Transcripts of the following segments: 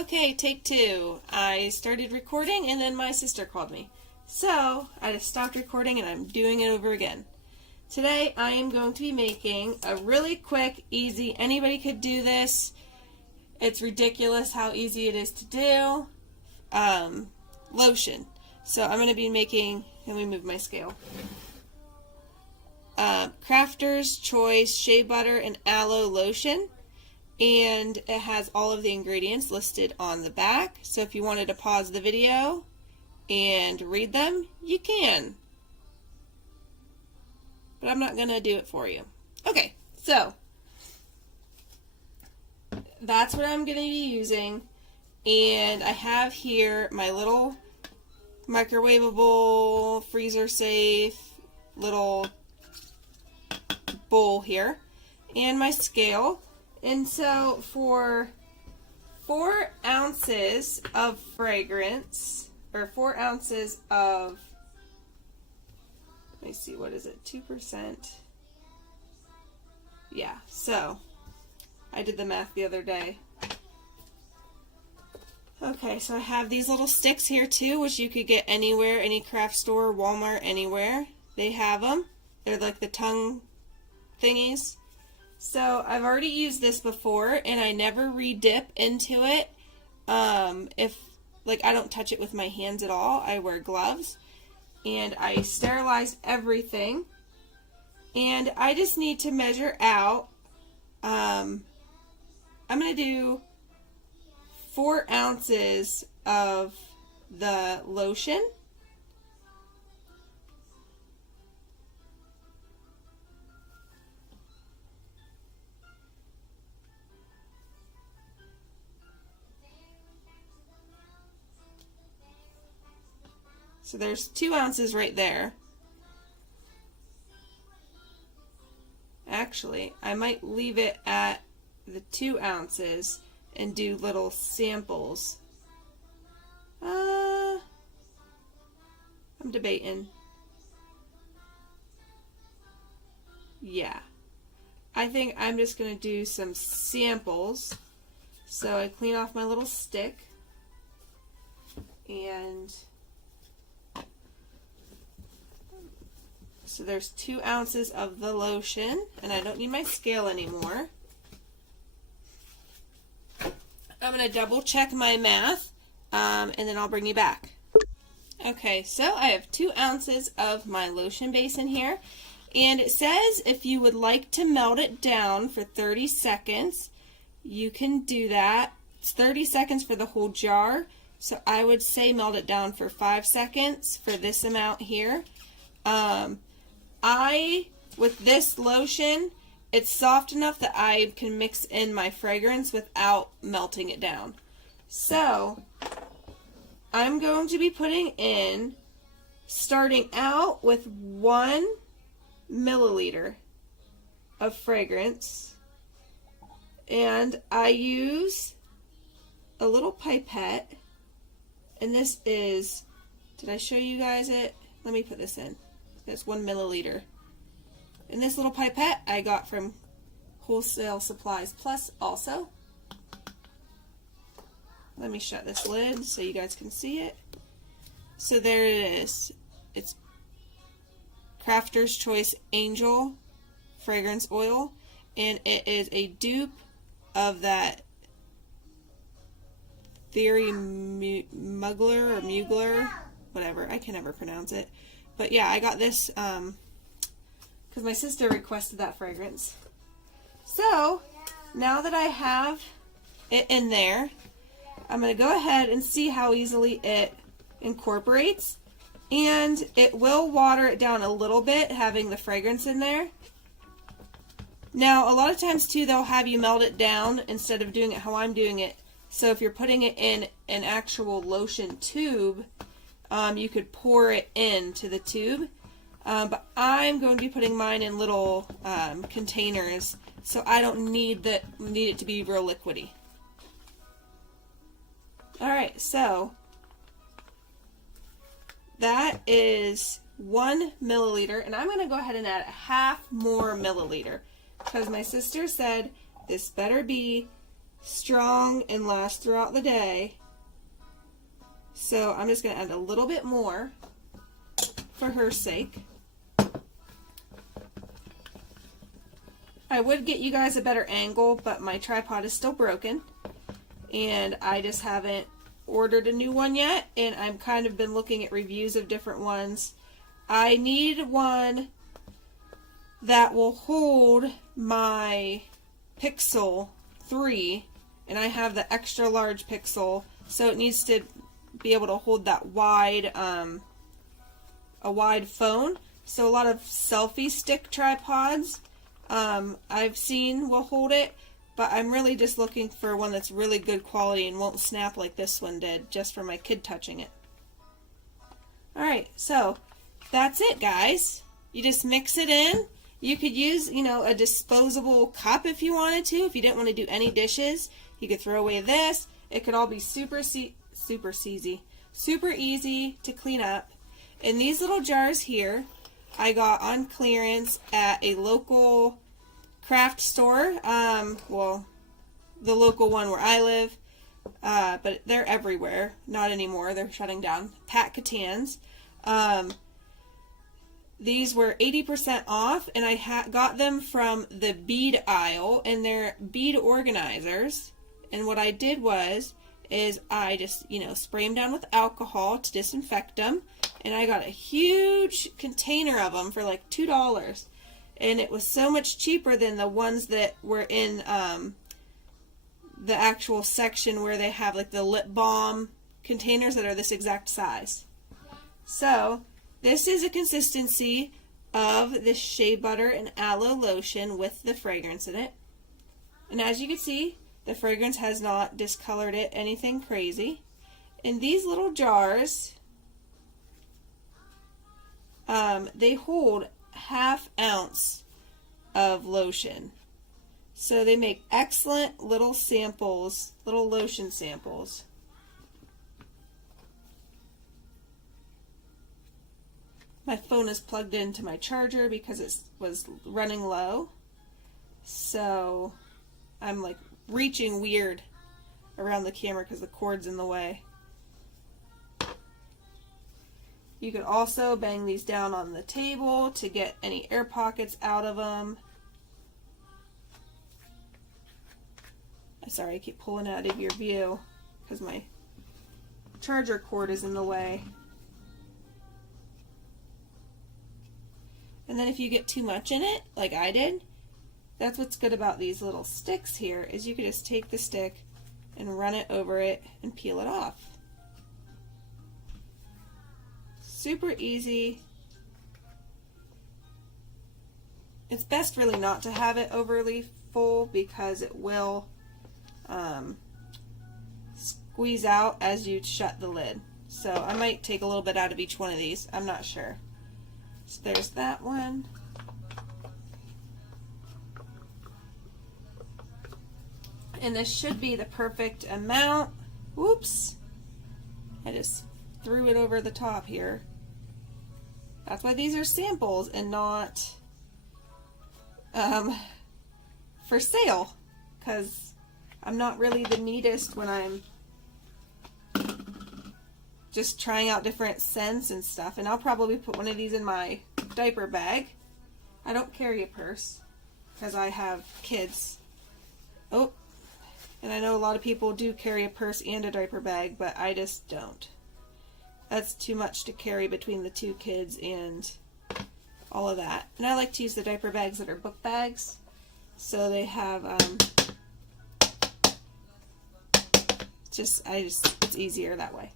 Okay, take two. I started recording and then my sister called me. So, I just stopped recording and I'm doing it over again. Today I am going to be making a really quick, easy, anybody could do this. It's ridiculous how easy it is to do. Lotion. So I'm going to be making, let me move my scale. Crafter's Choice Shea Butter and Aloe Lotion. And it has all of the ingredients listed on the back. So if you wanted to pause the video and read them, you can. But I'm not going to do it for you. Okay, so that's what I'm going to be using. And I have here my little microwavable, freezer safe little bowl here. And my scale. And so for 4 ounces of fragrance, or 4 ounces of, let me see, what is it, 2%? Yeah, so I did the math the other day. Okay, so I have these little sticks here too, which you could get anywhere, any craft store, Walmart, anywhere. They have them. They're like the tongue thingies. So I've already used this before and I never re-dip into it. If I don't touch it with my hands at all, I wear gloves and I sterilize everything. And I just need to measure out, I'm going to do 4 ounces of the lotion. So there's 2 ounces right there. Actually, I might leave it at the 2 ounces and do little samples. I'm debating. Yeah. I think I'm just going to do some samples. So I clean off my little stick and so there's 2 ounces of the lotion, and I don't need my scale anymore. I'm going to double check my math, and then I'll bring you back. Okay, so I have 2 ounces of my lotion base in here, and it says if you would like to melt it down for 30 seconds, you can do that. It's 30 seconds for the whole jar, so I would say melt it down for 5 seconds for this amount here. With this lotion, it's soft enough that I can mix in my fragrance without melting it down. So, I'm going to be putting in, starting out with 1 milliliter of fragrance. And I use a little pipette. And this is, did I show you guys it? Let me put this in. It's 1 milliliter. And this little pipette I got from Wholesale Supplies Plus also. Let me shut this lid so you guys can see it. So there it is. It's Crafter's Choice Angel Fragrance Oil. And it is a dupe of that Theory Mugler or Mugler, whatever. I can never pronounce it. But yeah, I got this because my sister requested that fragrance. So, now that I have it in there, I'm going to go ahead and see how easily it incorporates. And it will water it down a little bit, having the fragrance in there. Now, a lot of times too, they'll have you melt it down instead of doing it how I'm doing it. So if you're putting it in an actual lotion tube, you could pour it into the tube, but I'm going to be putting mine in little containers, so I don't need it to be real liquidy. Alright, so that is 1 milliliter, and I'm going to go ahead and add a half more milliliter, because my sister said this better be strong and last throughout the day. So I'm just going to add a little bit more for her sake. I would get you guys a better angle, but my tripod is still broken, and I just haven't ordered a new one yet, and I've kind of been looking at reviews of different ones. I need one that will hold my Pixel 3, and I have the extra large Pixel, so it needs to be able to hold that wide, a wide phone. So a lot of selfie stick tripods I've seen will hold it, but I'm really just looking for one that's really good quality and won't snap like this one did, just for my kid touching it. Alright, so that's it, guys. You just mix it in. You could use, a disposable cup if you wanted to. If you didn't want to do any dishes, you could throw away this. It could all be super easy to clean up. And these little jars here, I got on clearance at a local craft store. Well, the local one where I live, but they're everywhere. Not anymore. They're shutting down. Pat Catan's. These were 80% off, and I got them from the bead aisle, and they're bead organizers. And what I did is I just, spray them down with alcohol to disinfect them, and I got a huge container of them for like $2, and it was so much cheaper than the ones that were in the actual section where they have like the lip balm containers that are this exact size. So this is a consistency of this shea butter and aloe lotion with the fragrance in it. And as you can see, the fragrance has not discolored it anything crazy. In these little jars, they hold ½ ounce of lotion. So they make excellent little samples, little lotion samples. My phone is plugged into my charger because it was running low. So I'm like reaching weird around the camera because the cord's in the way. You could also bang these down on the table to get any air pockets out of them. Sorry, I keep pulling out of your view because my charger cord is in the way. And then if you get too much in it, like I did, that's what's good about these little sticks here, is you can just take the stick and run it over it and peel it off. Super easy. It's best really not to have it overly full because it will squeeze out as you shut the lid. So I might take a little bit out of each one of these. I'm not sure. So there's that one. And this should be the perfect amount. Whoops. I just threw it over the top here. That's why these are samples and not for sale, because I'm not really the neatest when I'm just trying out different scents and stuff. And I'll probably put one of these in my diaper bag. I don't carry a purse because I have kids. Oh, and I know a lot of people do carry a purse and a diaper bag, but I just don't. That's too much to carry between the two kids and all of that. And I like to use the diaper bags that are book bags. So they have, it's easier that way.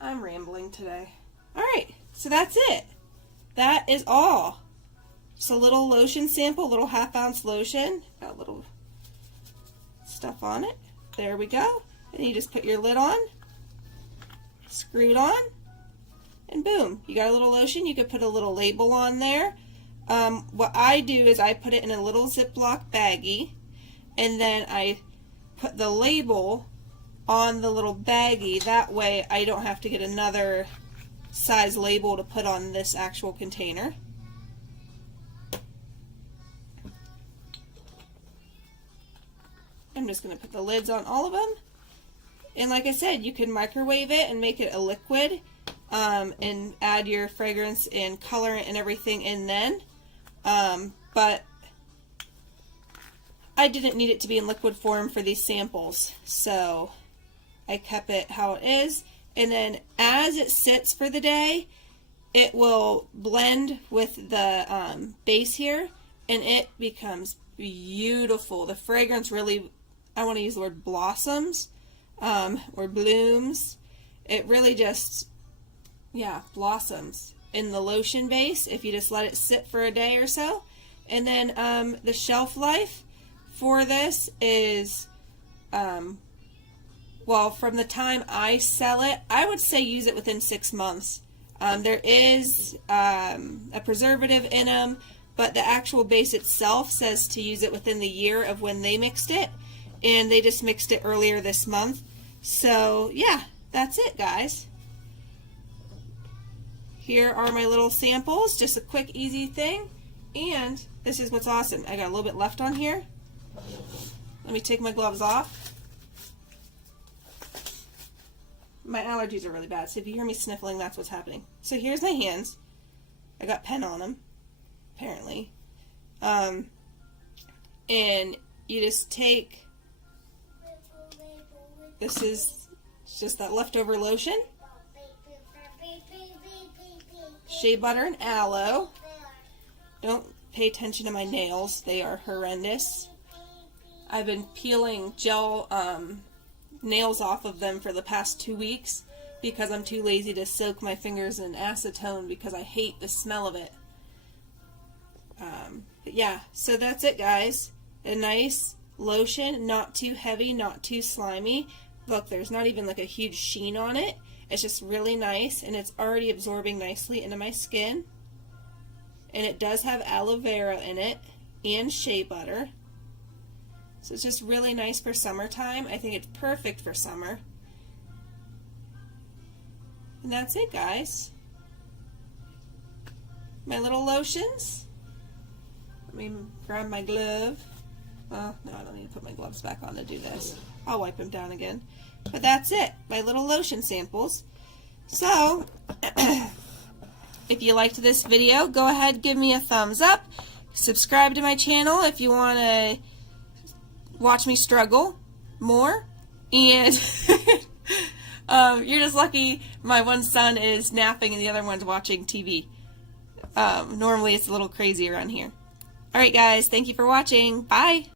I'm rambling today. Alright, so that's it. That is all. Just a little lotion sample, a little ½ ounce lotion. Got a little stuff on it. There we go. And you just put your lid on, screw it on, and boom, you got a little lotion. You could put a little label on there. What I do is I put it in a little Ziploc baggie, and then I put the label on the little baggie. That way I don't have to get another size label to put on this actual container. I'm just going to put the lids on all of them. And like I said, you can microwave it and make it a liquid and add your fragrance and colorant and everything in then. But I didn't need it to be in liquid form for these samples, so I kept it how it is. And then as it sits for the day, it will blend with the base here, and it becomes beautiful. The fragrance really, I want to use the word blossoms or blooms. It really just, yeah, blossoms in the lotion base if you just let it sit for a day or so. And then the shelf life for this is, well, from the time I sell it, I would say use it within 6 months. There is a preservative in them, but the actual base itself says to use it within the year of when they mixed it, and they just mixed it earlier this month. So yeah, that's it, guys. Here are my little samples, just a quick, easy thing. And this is what's awesome. I got a little bit left on here. Let me take my gloves off. My allergies are really bad, so if you hear me sniffling, that's what's happening. So here's my hands. I got pen on them, apparently. And you just take, this is just that leftover lotion, shea butter and aloe. Don't pay attention to my nails, they are horrendous. I've been peeling gel nails off of them for the past 2 weeks because I'm too lazy to soak my fingers in acetone because I hate the smell of it. But yeah, so that's it, guys. A nice lotion, not too heavy, not too slimy. Look, there's not even like a huge sheen on it. It's just really nice, and it's already absorbing nicely into my skin. And it does have aloe vera in it and shea butter. So it's just really nice for summertime. I think it's perfect for summer. And that's it, guys. My little lotions. Let me grab my glove. Well, no, I don't need to put my gloves back on to do this. I'll wipe them down again. But that's it. My little lotion samples. So, if you liked this video, go ahead, give me a thumbs up. Subscribe to my channel if you want to watch me struggle more. And you're just lucky my one son is napping and the other one's watching TV. Normally it's a little crazy around here. Alright guys, thank you for watching. Bye!